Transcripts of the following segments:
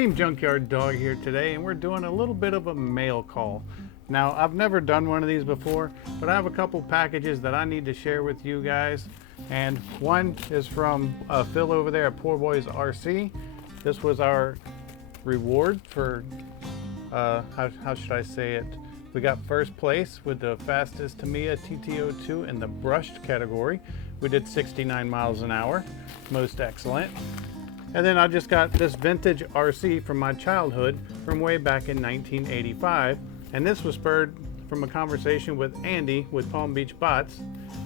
Team Junkyard Dog here today, and we're doing a little bit of a mail call. Now, I've never done one of these before, but I have a couple packages that I need to share with you guys. And one is from Phil over there at Poor Boys RC. This was our reward for, how should I say it? We got first place with the fastest Tamiya TT02 in the brushed category. We did 69 miles an hour, most excellent. And then I just got this vintage RC from my childhood from way back in 1985. And this was spurred from a conversation with Andy with Palm Beach Bots.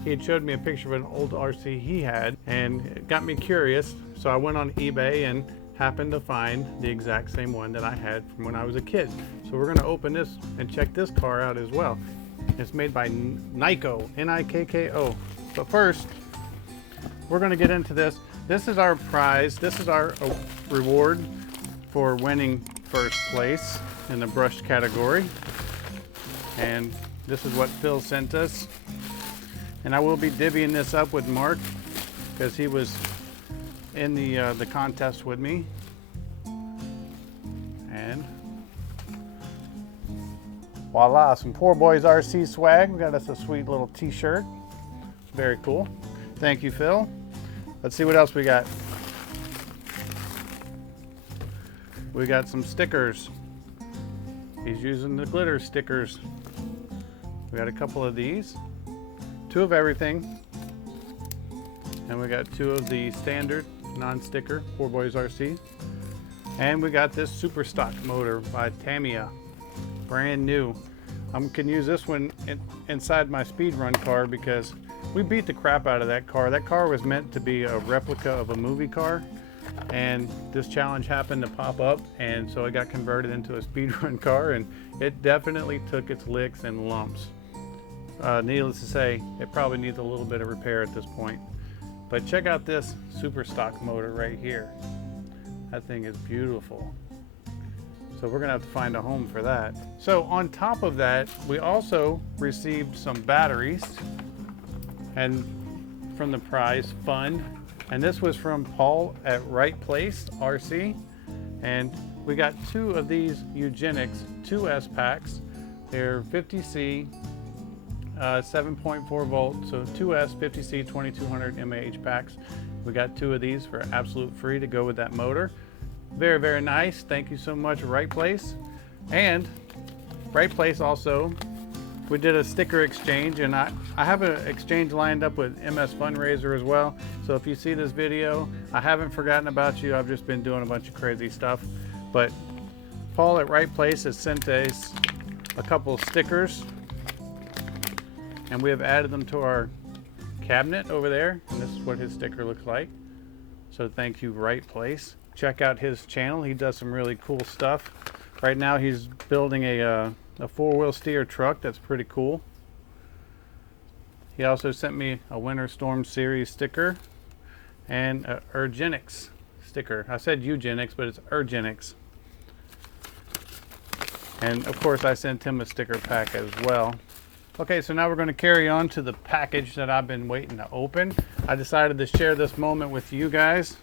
He had showed me a picture of an old RC he had, and it got me curious. So I went on eBay and happened to find the exact same one that I had from when I was a kid. So we're gonna open this and check this car out as well. It's made by Nikko, N-I-K-K-O. But first, we're gonna get into this. This is our prize. This is our reward for winning first place in the brushed category. And this is what Phil sent us. And I will be divvying this up with Mark because he was in the contest with me. And voila, some Poor Boys RC swag. We got us a sweet little t-shirt. Very cool. Thank you, Phil. Let's see what else we got. We got some stickers. He's using the glitter stickers. We got a couple of these. 2 of everything. And we got 2 of the standard non-sticker Poor Boys RC. And we got this super stock motor by Tamiya. Brand new. I can use this one inside my speed run car because we beat the crap out of that car. That car was meant to be a replica of a movie car, and this challenge happened to pop up, and so it got converted into a speedrun car, and it definitely took its licks and lumps. Needless to say, it probably needs a little bit of repair at this point. But check out this super stock motor right here. That thing is beautiful. So we're gonna have to find a home for that. So on top of that, we also received some batteries and from the prize fund, and this was from Paul at Right Place RC, and we got 2 of these Eugenics 2S packs. They're 50C 7.4 volt, so 2S 50C 2200 mAh packs. We got 2 of these for absolute free to go with that motor. Very, very nice. Thank you so much, Right Place. And Right Place also, we did a sticker exchange, and I have an exchange lined up with MS Fundraiser as well. So if you see this video, I haven't forgotten about you. I've just been doing a bunch of crazy stuff. But Paul at Right Place has sent us a couple of stickers, and we have added them to our cabinet over there. And this is what his sticker looks like. So thank you, Right Place. Check out his channel. He does some really cool stuff. Right now he's building a 4-wheel steer truck. That's pretty cool. He also sent me a Winter Storm Series sticker and a Eugenics sticker. I said Eugenics, but it's Eugenics. And of course I sent him a sticker pack as well. Okay, so now we're going to carry on to the package that I've been waiting to open. I decided to share this moment with you guys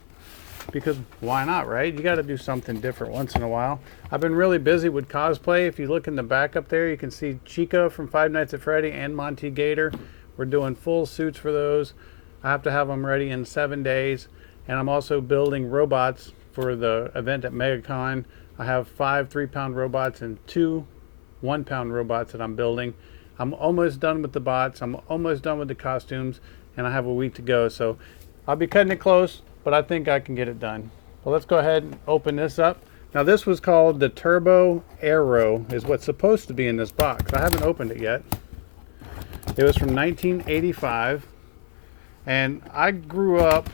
because why not, right? You got to do something different once in a while. I've been really busy with cosplay. If you look in the back up there, you can see Chica from Five Nights at Freddy and Monty Gator. We're doing full suits for those. I have to have them ready in 7 days. And I'm also building robots for the event at MegaCon. I have 5 3-pound robots and 2 1-pound robots that I'm building. I'm almost done with the bots. I'm almost done with the costumes, and I have a week to go. So I'll be cutting it close, but I think I can get it done. So let's go ahead and open this up. Now this was called the Turbo Aero, is what's supposed to be in this box. I haven't opened it yet. It was from 1985, and I grew up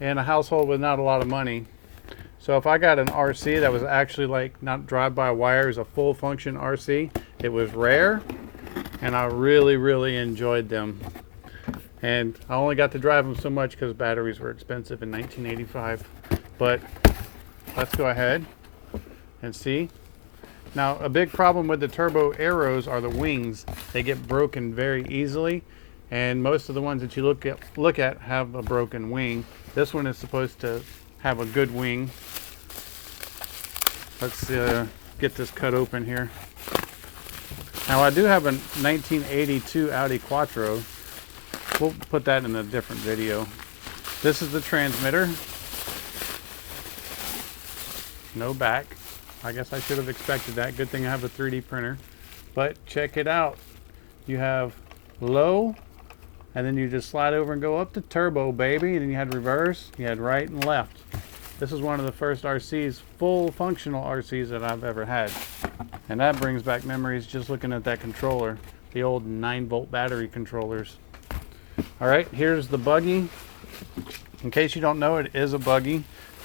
in a household with not a lot of money. So if I got an RC that was actually like not drive-by-wire, it was a full function RC, it was rare, and I really, really enjoyed them. And I only got to drive them so much because batteries were expensive in 1985. But let's go ahead and see. Now, a big problem with the Turbo Aeros are the wings. They get broken very easily, and most of the ones that you look at have a broken wing. This one is supposed to have a good wing. Let's get this cut open here. Now I do have a 1982 Audi Quattro. We'll put that in a different video. This is the transmitter. No back. I guess I should have expected that. Good thing I have a 3D printer. But check it out. You have low, and then you just slide over and go up to turbo, baby. And then you had reverse, you had right and left. This is one of the first RCs, full functional RCs that I've ever had. And that brings back memories just looking at that controller, the old 9-volt battery controllers. All right, here's the Buggy. In case you don't know, it is a Buggy.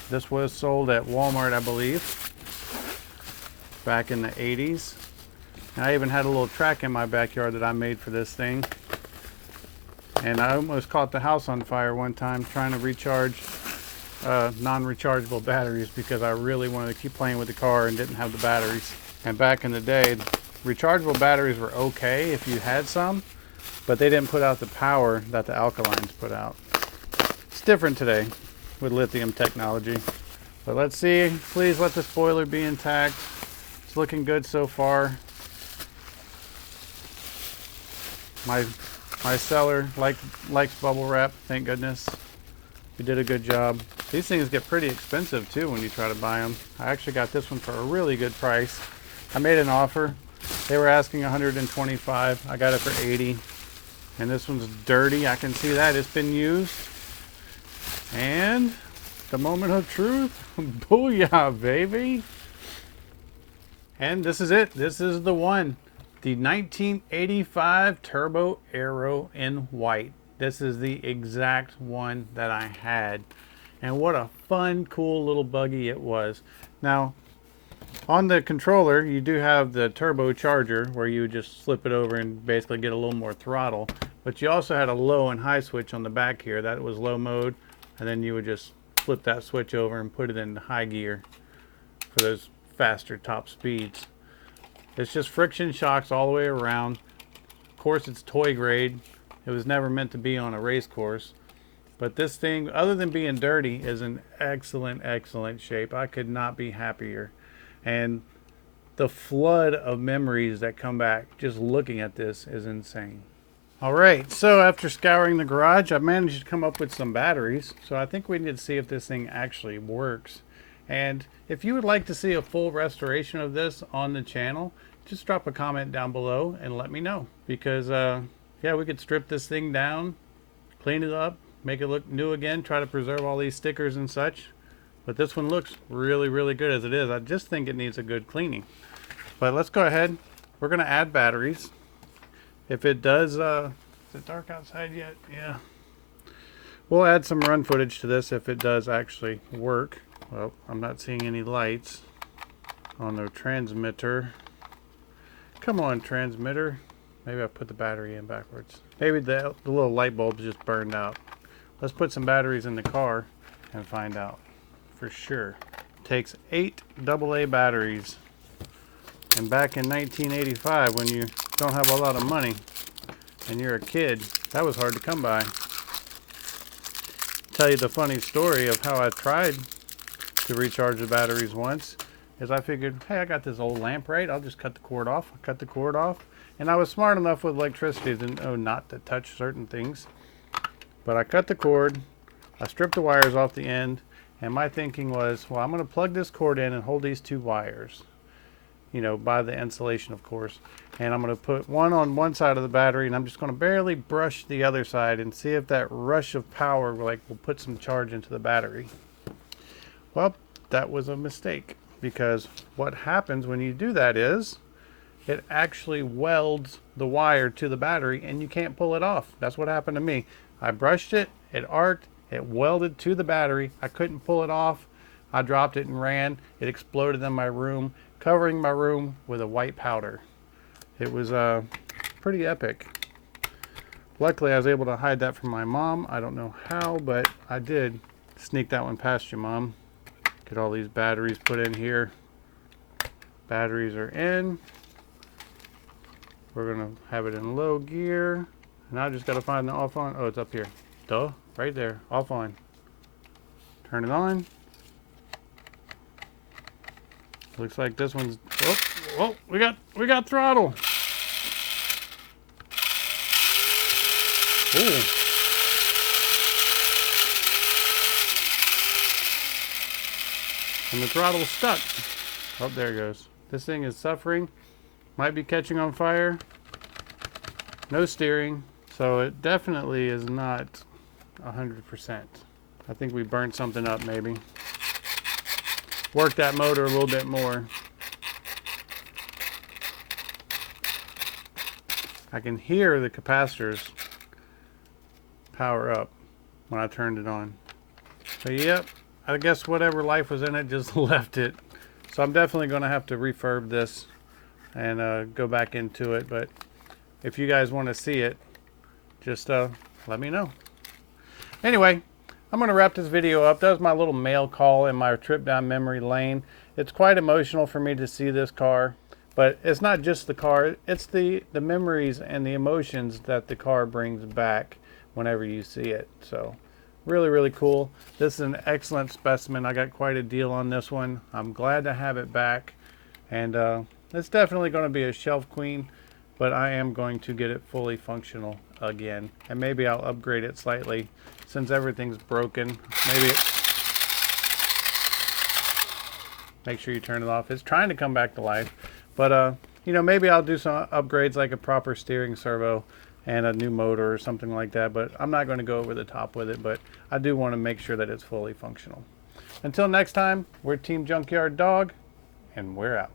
This was sold at Walmart, I believe, back in the 80s. And I even had a little track in my backyard that I made for this thing. And I almost caught the house on fire one time trying to recharge non-rechargeable batteries because I really wanted to keep playing with the car and didn't have the batteries. And back in the day, rechargeable batteries were okay if you had some, but they didn't put out the power that the alkalines put out. It's different today with lithium technology. But let's see, please let the spoiler be intact. It's looking good so far. My seller likes bubble wrap, thank goodness. We did a good job. These things get pretty expensive too when you try to buy them. I actually got this one for a really good price. I made an offer. They were asking 125. I got it for 80. And this one's dirty. I can see that it's been used. And the moment of truth. Booyah, baby. And this is it. This is the one. The 1985 Turbo Aero in white. This is the exact one that I had. And what a fun, cool little buggy it was. Now, on the controller, you do have the turbo charger where you just slip it over and basically get a little more throttle. But you also had a low and high switch on the back here. That was low mode. And then you would just flip that switch over and put it in high gear for those faster top speeds. It's just friction shocks all the way around. Of course, it's toy grade. It was never meant to be on a race course. But this thing, other than being dirty, is in excellent, excellent shape. I could not be happier. And the flood of memories that come back just looking at this is insane. All right, so after scouring the garage, I managed to come up with some batteries. So I think we need to see if this thing actually works. And if you would like to see a full restoration of this on the channel, just drop a comment down below and let me know. Because, yeah, we could strip this thing down, clean it up, make it look new again, try to preserve all these stickers and such. But this one looks really, really good as it is. I just think it needs a good cleaning. But let's go ahead. We're going to add batteries. If it does, is it dark outside yet? Yeah. We'll add some run footage to this if it does actually work. Well, I'm not seeing any lights on the transmitter. Come on, transmitter. Maybe I put the battery in backwards. Maybe the little light bulb just burned out. Let's put some batteries in the car and find out for sure. Takes 8 AA batteries. And back in 1985, when you don't have a lot of money and you're a kid, that was hard to come by. Tell you the funny story of how I tried to recharge the batteries once is I figured, hey, I got this old lamp, right? I'll just cut the cord off. I cut the cord off. And I was smart enough with electricity to know not to touch certain things. But I cut the cord, I stripped the wires off the end, and my thinking was, well, I'm going to plug this cord in and hold these 2 wires. You know, by the insulation, of course. And I'm going to put one on one side of the battery, and I'm just going to barely brush the other side and see if that rush of power will put some charge into the battery. Well, that was a mistake, because what happens when you do that is it actually welds the wire to the battery and you can't pull it off. That's what happened to me. I brushed it, it arced, it welded to the battery. I couldn't pull it off. I dropped it and ran. It exploded in my room, covering my room with a white powder. It was pretty epic. Luckily, I was able to hide that from my mom. I don't know how, but I did sneak that one past you, Mom. Get all these batteries put in here. Batteries are in. We're gonna have it in low gear. Now I just gotta find the off on. Oh, it's up here. Duh, right there, off on. Turn it on. Looks like this one's, oh, we got throttle. Ooh. And the throttle's stuck. Oh, there it goes. This thing is suffering. Might be catching on fire. No steering. So it definitely is not 100%. I think we burnt something up maybe. Work that motor a little bit more. I can hear the capacitors power up when I turned it on. So yep, I guess whatever life was in it just left it. So I'm definitely going to have to refurb this and go back into it. But if you guys want to see it, just let me know. Anyway, I'm going to wrap this video up. That was my little mail call in my trip down memory lane. It's quite emotional for me to see this car. But it's not just the car, it's the memories and the emotions that the car brings back whenever you see it. So really, really cool. This is an excellent specimen. I got quite a deal on this one. I'm glad to have it back. And it's definitely going to be a shelf queen, but I am going to get it fully functional again. And maybe I'll upgrade it slightly since everything's broken. Maybe it's... Make sure you turn it off. It's trying to come back to life. But, you know, maybe I'll do some upgrades like a proper steering servo and a new motor or something like that. But I'm not going to go over the top with it. But I do want to make sure that it's fully functional. Until next time, we're Team Junkyard Dog, and we're out.